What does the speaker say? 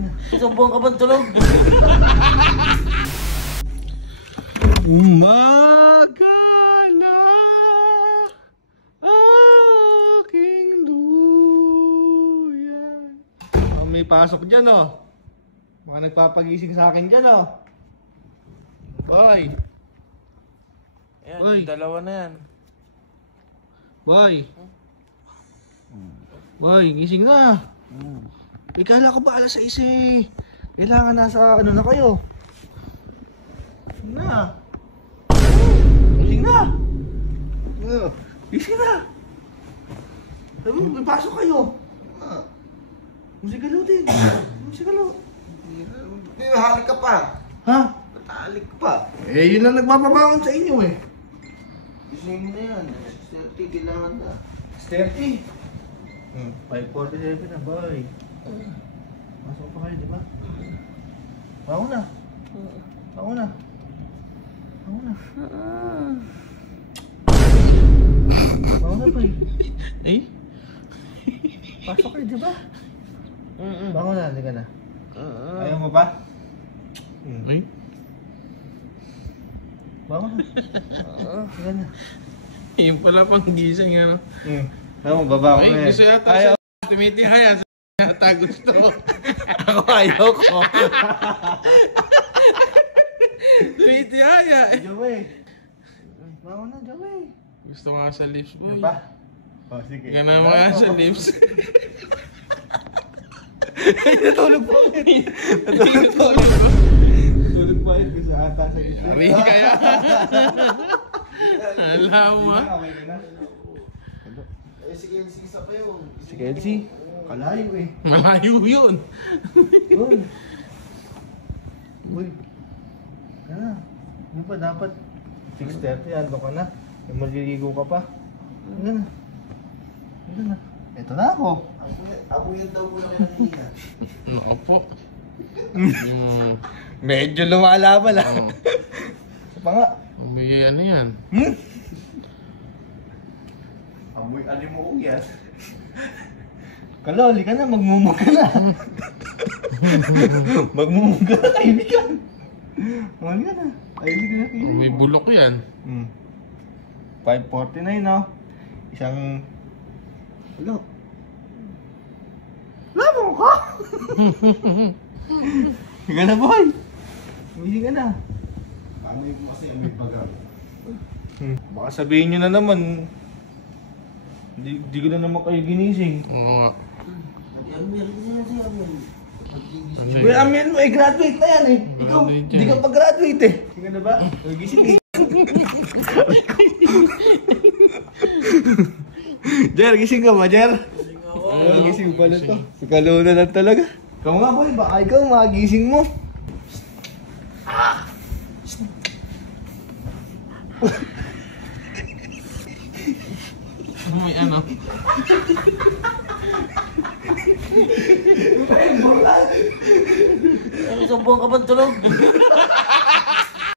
na. Isang buwan ka bang tulog? Umaga na aking duyan. May pasok dyan oh. Mga nagpapagising sa akin dyan oh. Boy. Ayan, Oy. dalawa na yan. Boy. Boy, gising na. Ikala ko ba alas 6 eh. Kailangan nasa ano na kayo. Gising na. Gising na. Gising na. Sabi mo, may pasok kayo. Musigalo din. Musigalo. Halik ka pa. Ha? Halik ka pa. Eh, yun lang nagpapabangon sa inyo eh. Gising na yan. 6:30 kailangan na. 30. 5:47 na, boy. Pasok pa kayo, di ba? Bangon na. Bangon na. Bangon na. Bangon na, boy. Eh? Pasok kayo, di ba? Bangon na, halika na. Ayaw mo ba? Eh? Bangon na. Halika na. Yung pala pang gising ano. Ayaw mo, baba ko na Ay, eh. gusto yata siya. Tumitihaya. Yata gusto. Ako ayaw ko. Tumitihaya. Joey. Bangon na, Joey. Gusto nga sa lips, boy. Ano pa? Oh, sige. Ganun mga sa lips. Natulog po ulit. Natulog po ulit. Natulog po ulit. Gusto ata sa isip. Sabi kaya. Alam mo ah. Eh, sige, isa pa yun. Si Kelsey. Kalayo eh. Malayo yun. Uy. Uy. Ano? Ano pa dapat? 6:30, ando ka na. Eh, maliligo ka pa. Ano na? Ano na? Ito na ako. Ako yun daw muna kanina. Nako po. Yung... Medyo lumalaban ah. Oh, Sa pa nga. may ano yan. Amoy alimuong yan. Kaloli ka na, magmumug ka na. Magmumug ka na, kaibigan. Mahal ka na. Kaibigan na, Oh, kaibigan. may bulok yan. 5:49 no? Isang... Wala. Labo ka! Higa na boy! Higa na. Amoy mo kasi amoy pagang. Baka sabihin nyo na naman, di ko na naman kayo ginising. Oo nga. Amoy na siya, amoy. Ano Kuya yun? Amel mo eh, graduate na yan eh. Ikaw, Graduate di yan. ka pa graduate eh. Higa na ba? Gising eh. Jer, gising ka ba, Jer? Gising pala to. Si Kaluna lang talaga. Ikaw nga boy, baka ikaw magising mo. May ano. Isang buwan ka bang tulog?